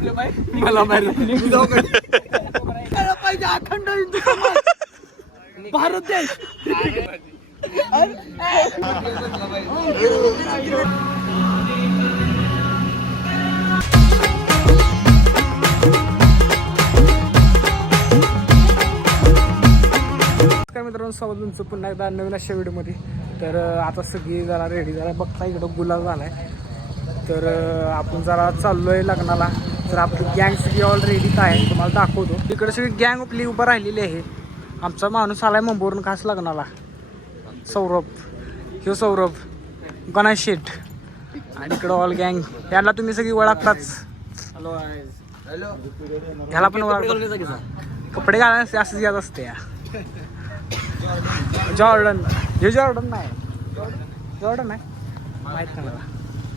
मला पाहिजे अखंड हिंदू समाज भारत देश. नमस्कार मित्रांनो, स्वागत तुमचं पुन्हा एकदा नवीन अशा व्हिडिओमध्ये. तर आता सगळी जरा रेडी जरा बघता इकडं गुलाब झाला आहे. तर आपण जरा चाललो आहे लग्नाला. तर आपली गँग सगळी ऑलरेडीच आहे, तुम्हाला दाखवतो. इकडे सगळी गँग आपली उभं राहिलेली आहे. आमचा माणूस आलाय मुंबईवरून खास लग्नाला, सौरभ. ह्यो सौरभ, गणेश शेठ आणि इकडं ऑल गँग. याला तुम्ही सगळी ओळखताच. Hello hello. ह्याला पण ओळखता. कपडे घालण्यास असंच याद असते. जॉर्डन, हे जॉर्डन नाही, जॉर्डन आहे माहित नाही मला.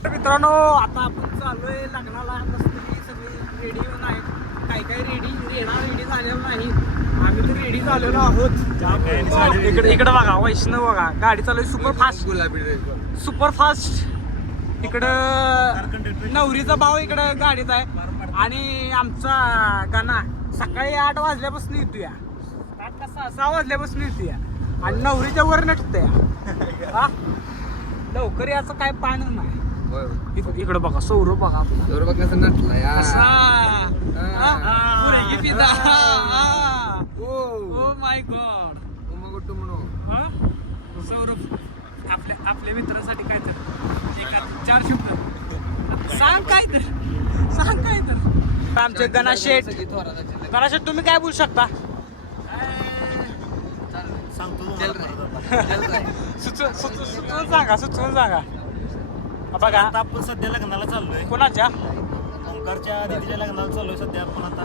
तर मित्रांनो, आता आपण चाललोय लग्नाला. मस्त सगळे रेडी होऊन आहेत. काही रेडी झालेलं नाही. आम्ही तर रेडी झालेलो आहोत. इकडे बघा, वैष्णव बघा, गाडी चालू आहे सुपर फास्ट. इकडं नवरीचा भाव इकडं गाडीत आहे. आणि आमचा गाणा सकाळी 8 वाजल्यापासून येतोय. 6 वाजल्यापासून येतोय आणि नवरीच्या वर नटतंय. लवकर याचं काय पाणच नाही. इकडं बघा, सौरभ बघा, कसं नटला माय गॉड. सौरभ आपल्या मित्रासाठी काय तर 4 शब्द सांग. काय तर आमचे गणेश शेठ. तुम्ही काय बोलू शकता? सुचवून सांगा. बघा, आता आपण सध्या लग्नाला चाललोय. कोणाच्या? ओंकारच्या दीदीच्या लग्नाला चाललोय सध्या आपण आता.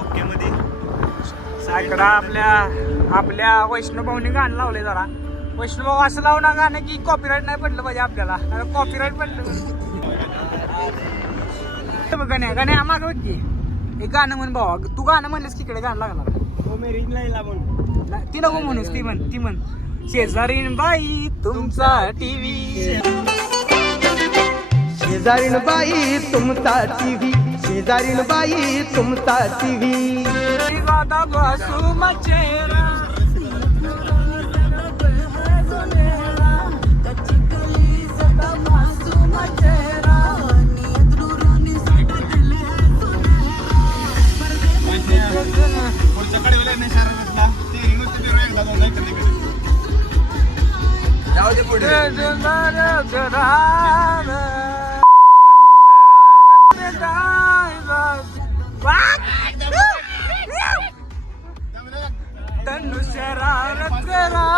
ओके मध्ये इकडं आपल्या वैष्णव भाऊनी गाणं लावलंय. जरा वैष्णव भाऊ असं लावू ना गाणं की कॉपीराईट नाही पडलं पाहिजे आपल्याला. कॉपीराईट पडलं गाण्या माग की एक गाणं म्हण भावा. तू गाणं म्हणलेस की इकडे गाणं लागणार. ती नको म्हणूस, ती म्हण शेजारीन बाई तुमचा टीव्ही. शेजारीन बाई तुमचा टीव्ही. शेजारीन बाई तुमचा टीव्ही. दादा बसू मचेरा तनु शरारत करा.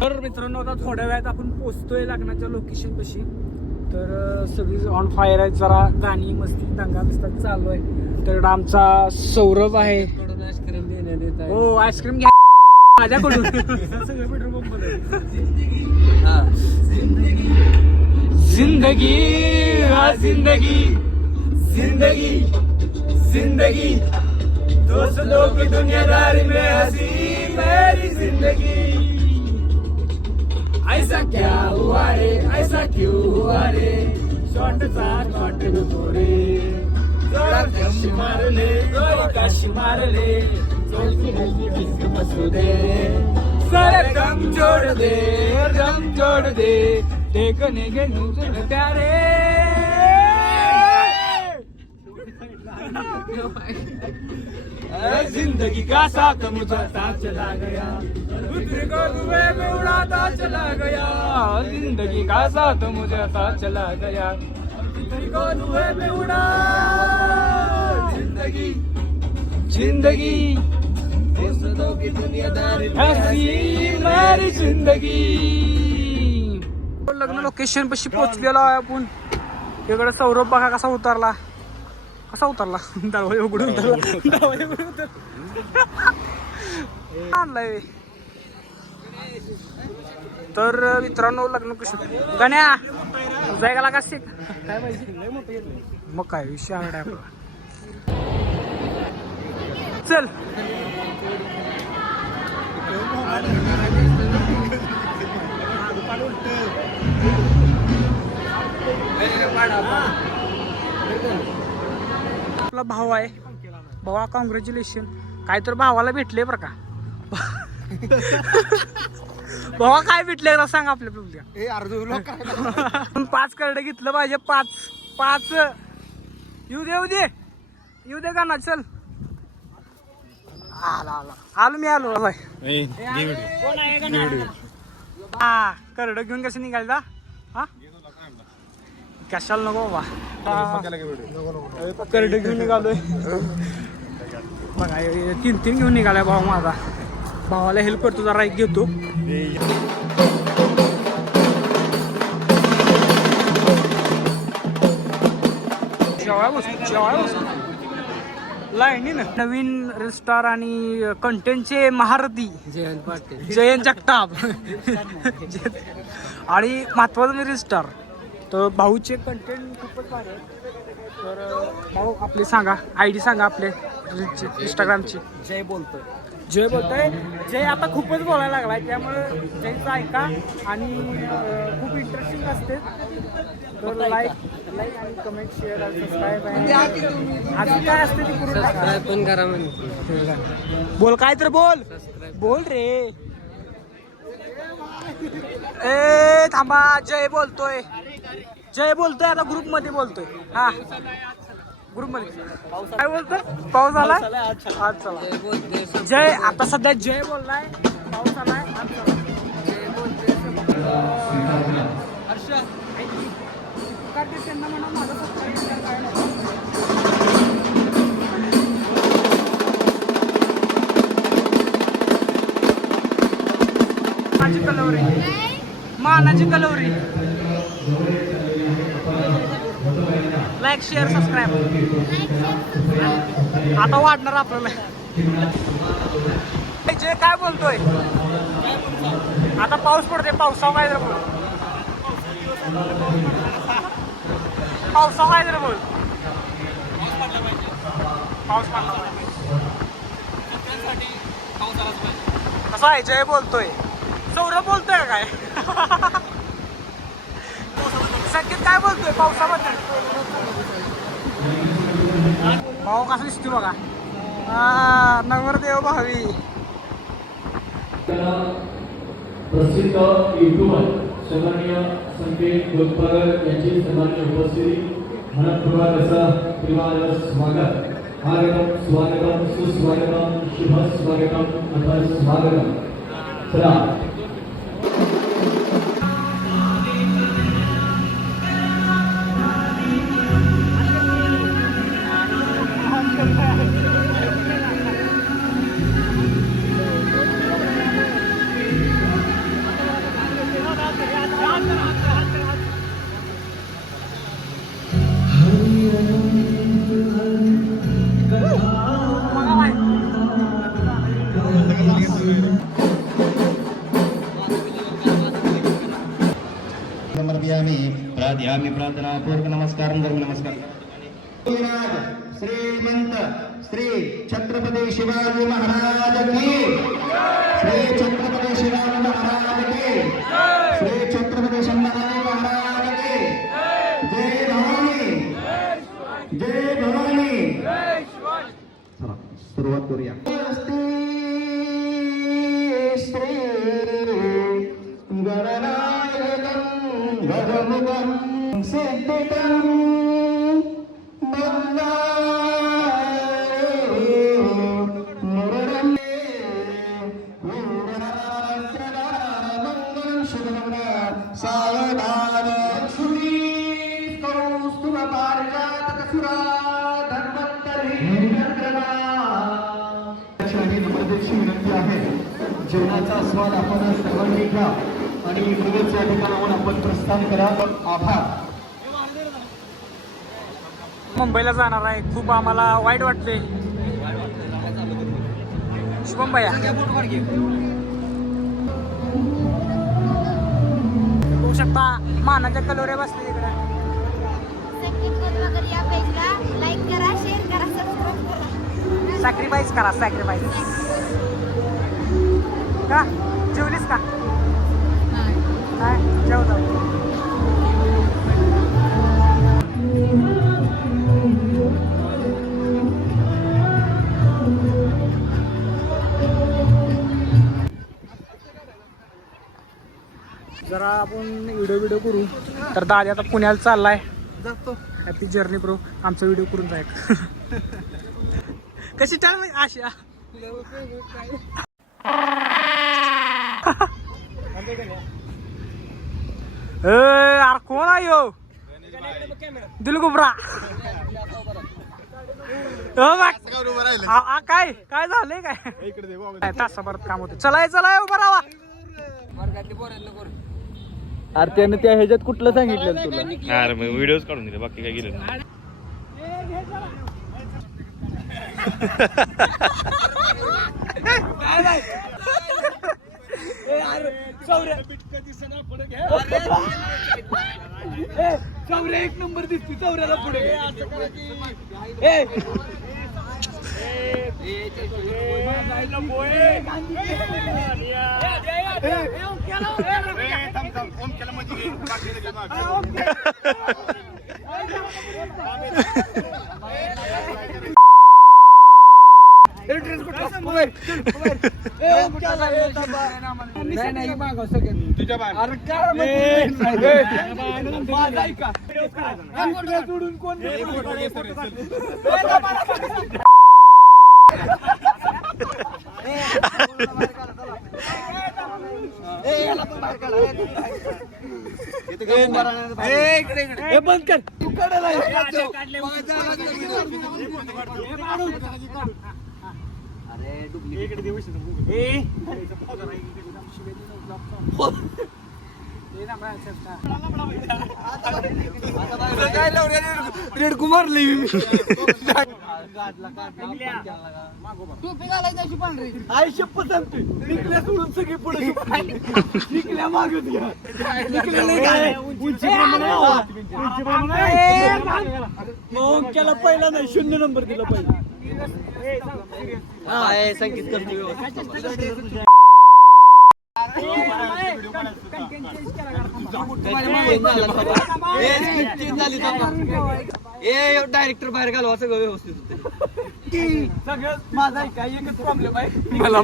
तर मित्रांनो, आता थोड्या वेळात आपण पोहोचतोय लग्नाच्या लोकेशन पाशी. तर सगळी ऑन फायर आहेत. जरा गाणी मस्ती दंगा बिस्ता चालू आहे. तर आमचा सौरभ आहे. आईस्क्रीम देण्यात येत आहे. हो, आईस्क्रीम घ्या माझ्याकडून. जिंदगी हा जिंदगी दोस्तों की दुनियादारी में हंसी मेरी जिंदगी. ऐसा क्या हुआ रे, ऐसा क्यों हुआ रे, शॉट नको रे. कश मारले बसू दे. सारे दम जोड़ दे देखने के नूतन प्यारे. जिंदगी का साथ मुझे साथ चला गया, पुत्र को धुएं में उड़ाता चला गया. जिंदगी का साथ मुझे साथ चला गया, पुत्र को धुएं में उड़ा. जिंदगी दोस्तों की दुनियादारी हंसी मेरी जिंदगी. लग्न लोकेशन पाशी पोहोचलेलो आहे आपण. इकडे सौरभ बघा कसा उतरला. दरवाजा उघडून आणलाय. तर मित्रांनो, लग्न कशी गण्या जायला का शिक काय पाहिजे मग काय विषय आहे आपला. चल आपला भाऊ आहे भावा, कॉंग्रॅच्युलेशन. काय तर भावाला भेटले बरं का. भावा काय भेटले ना सांग आपल्या पब्लिक. 5 करडे घेतलं पाहिजे. 5 येऊ दे का ना. चल आलो मी आलो. हा करड घेऊन कसं निघायचा. हा कशाला नको बाबा. करड घेऊन निघालोय बघा. 3 घेऊन निघालाय भाऊ माझा. भावाला हेल्प करतो जरा. एक घेतो. लाईनीन नवीन रिस्टार आणि कंटेंटचे महारथी जयंत पाटील, जयंत जगताप आणि महत्वाचं म्हणजे रिस्टार. तर भाऊचे कंटेंट खूपच भारी आहे. तर भाऊ आपले सांगा, ID सांगा आपले इंस्टाग्रामची. जय बोलतोय. जय आता खूपच बोलायला लागलाय, त्यामुळे जयचं ऐका आणि खूप इंटरेस्टिंग असते. तर लाईक आणि कमेंट शेअर आणि सबस्क्राईब अजून काय असते ती करून टाका. सबस्क्राईब पण करा म्हणजे. बोल काय तर बोल रे. ए थांबा. जय बोलतोय आता ग्रुप मध्ये बोलतोय. हा ग्रुप मध्ये काय बोलतोय. पाऊस आलाय आज. चला जय बोलतोय. जय आता सध्या जय बोललाय. पाऊस आलाय आज. चला जय बोलतोय. हर्षा त्यांना म्हणा माझं सबस्क्राईब काय नको. मानाची कलोरी. Like share subscribe. आता वाढणार आपल्याला. जे काय बोलतोय आता पाऊस पडते. पावसावर काय जर बोल. पाऊस पडला पाहिजे. कसं आहे. जय बोलतोय. सौरभ बोलतोय काय. संकेत काय बोलतोय पावसाबद्दल. भाऊ कसं दिसतो बघा. नवरदेव भावी. प्रसिद्ध युट्यूबर सन्माननीय संकेत गोलपागर यांची सन्माननीय उपस्थिती. मनपूर्वक असं प्रेमानं स्वागत. स्वागतम सुस्वागतम शुभ स्वागतम अथवा स्वागतम. चला प्राध्यामी प्रार्थना पूर्वक नमस्कार. नमस्कार. श्रीमंत श्री छत्रपती शिवाजी महाराज की. श्री छत्रपती शिवाजी महाराज की. श्री छत्रपती संभाजी महाराज की. जय भवानी. जय भवानी. चला सुरुवात करूया. श्री गणनायकं गजमुखं सिद्धितं विनंती आहे. जेवणाचा स्वाद आपण सर्वांनी घ्या आणि निवेदच्या ठिकाणाहून आपण प्रस्थान करा. आभार. मुंबईला जाणार आहे. खूप आम्हाला वाईट वाटते. शुभम भैया बघू शकता मानाच्या कलोऱ्या बसले इकडे. या पेजला लाईक करा, शेअर करा, सबस्क्राईब करा. सॅक्रिफाईस करा. का जेवलीस का नाही जेवलं जरा आपण व्हिडिओ करू तर दादा आता पुण्याला चाललाय जातो हॅपी जर्नी ब्रो आमचा व्हिडिओ करून जाय कशी टाळ आशा अरे कोण आहे यो दिलगुबरा काय काय झालंय काय तासाभरात काम होतं चलाय उभा राहा अरे त्यानं त्या ह्याच्यात कुठलं सांगितलं तुला अरे मग व्हिडिओज काढून दिले बाकी काय गेलं चौऱ्या एक नंबर दिसते चौऱ्याला पुढे बंद कर तू रेड कुमार आई शप्प सांगतोय निकल्या सोडून सगळी पुढे निकल्या मागत घ्या केला पहिला नाही 0 नंबर दिला पहिला संगीत करतो डायरेक्टर बाहेर घालवा सगळं व्यवस्थित सगळं माझा काय एकच प्रॉब्लेम आहे मला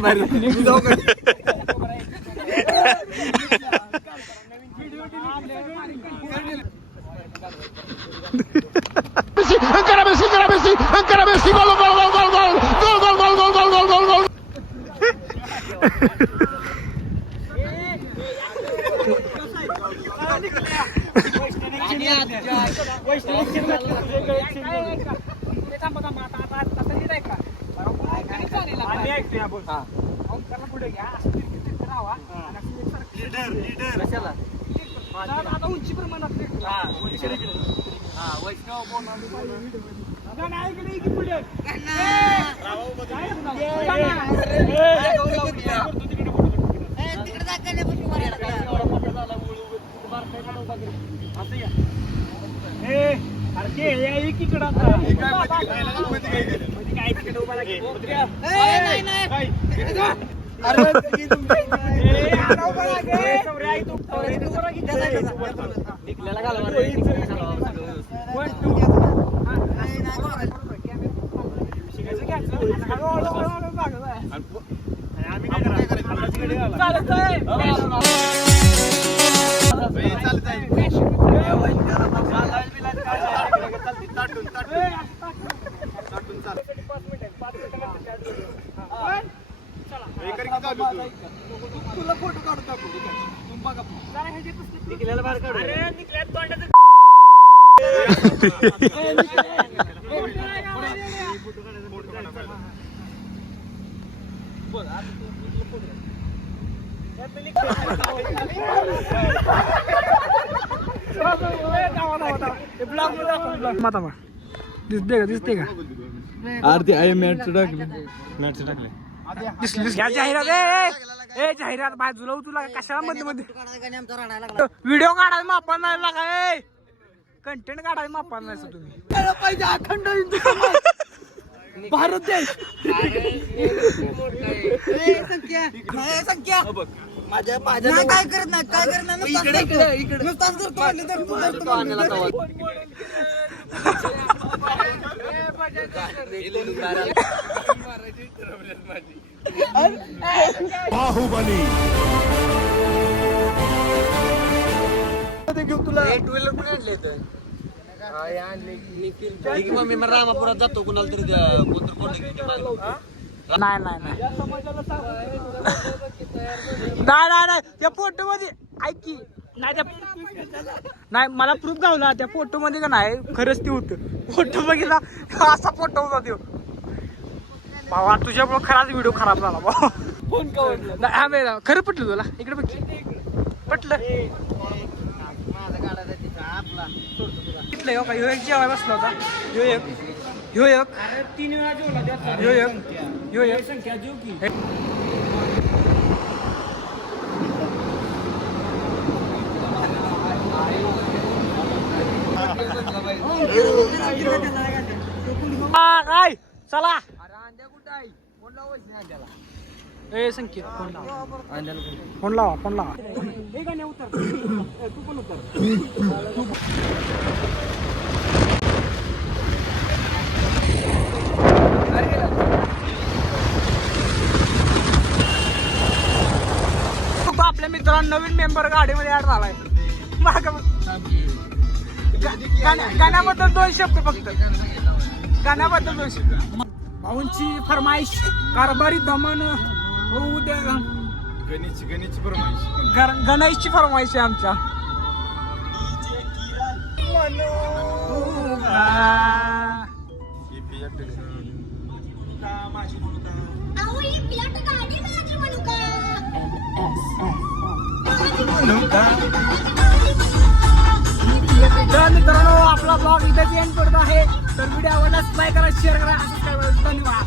पुढे घ्या आता उंची प्रमाणात तुला फोटो काढून टाकू निकल्याला बाहेर काढू अरे निकल्या तोंडाचं दिसते का आरती आहे मॅच टाकले जाहिरात बाय जुलव तुला कशाला मध्ये व्हिडिओ काढायला मापा नाही लागा कंटेंट काढायला मापा नाही तुम्ही पाहिजे अखंड भारत देश काय करत नाही काय करत बाहुबली घेऊ तुला मी रामापुरात जातो कुणाला तरी नाही नाही नाही नाही त्या फोटो मध्ये ऐक की नाही त्या नाही मला प्रूफ गावला त्या फोटो मध्ये का नाही खरंच ते होतं फोटो बघितला असा फोटो होता तो भावा तुझ्यामुळे खराच व्हिडिओ खराब झाला भाऊ खरं पटलं तुला इकडे बघ पटलं ह्यो एक जेवाय बसला होता ह्यो एक 3 वेळा जेवला ह्यो एक संख्या जेव की काय चला ए संकेत फोन लावा हे गाणे उतर तू पण उतर आपल्या मित्रांनो नवीन मेंबर गाडीमध्ये ऍड झालाय गाण्याबद्दल 2 शब्द फक्त गाण्याबद्दल 2 शब्द भाऊंची फरमाईश कारभारी दमन होऊ द्या गणेशची फरमाईश आहे आमच्या तर मित्रांनो आपला ब्लॉग इथेच एंड करत आहे तर व्हिडिओ आवडल्यास लाईक करा शेअर करा सबस्क्राईब करा धन्यवाद